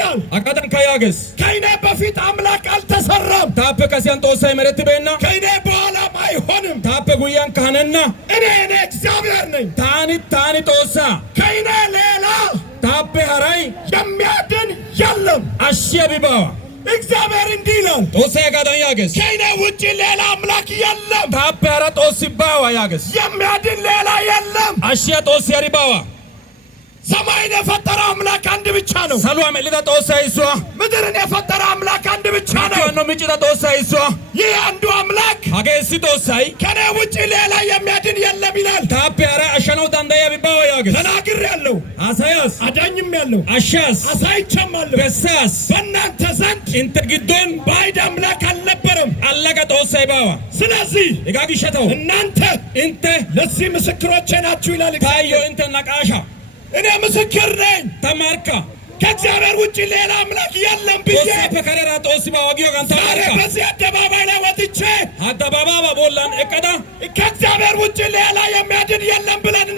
ይላል አቃተን ከያገስ ከኔ በፊት አምላክ አልተሰራም ታፕ ከሲያን ጦሳይ መረት በእና ከኔ በኋላም አይሆንም ታፕ ጉያን ካነና እኔ እግዚአብሔር ነኝ ታኒ ጦሳ ከኔ ሌላ ታፕ ሀራይ የሚያድን የለም አሽያ ቢባዋ እግዚአብሔር እንዲህ ይላል ጦሳይ ጋዳን ያገስ ከኔ ውጪ ሌላ አምላክ የለም ታፕ ሀራ ጦስ ይባዋ ያገስ የሚያድን ሌላ የለም አሽያ ጦስ ያሪባዋ ሰማይን የፈጠረ አምላክ አንድ ብቻ ነው ሰሉዋ መልዳ ጦሳይ ሷ ምድርን የፈጠረ አምላክ አንድ ብቻ ነው ነው ምጭዳ ጦሳይ ሷ ይህ አንዱ አምላክ አገስ ጦሳይ ከኔ ውጪ ሌላ የሚያድን የለም ይላል ታፕ ሀራ አሸነው ዳንዳያ ቢባዋ ያገስ ተናግሬያለሁ አሳያስ አዳኝም ያለው አሻስ አሳይቻለሁ በሳስ በእናንተ ዘንድ እንተ ግዶን ባዕድ አምላክ አልነበረም አለቀ ጦሳይ ባዋ ስለዚህ ይጋግሸተው እናንተ እንተ ለዚህ ምስክሮቼ ናችሁ ይላል ታዮ እንተ ነቃሻ እኔ ምስክር ነኝ ተማርካ ከእግዚአብሔር ውጪ ሌላ አምላክ የለም ብዬ በከረራ ጦስ ባወጊዮ ጋንታ ዛሬ በዚህ አደባባይ ላይ ወጥቼ አደባባባ ቦላን እቀዳ ከእግዚአብሔር ውጪ ሌላ የሚያድን የለም ብለን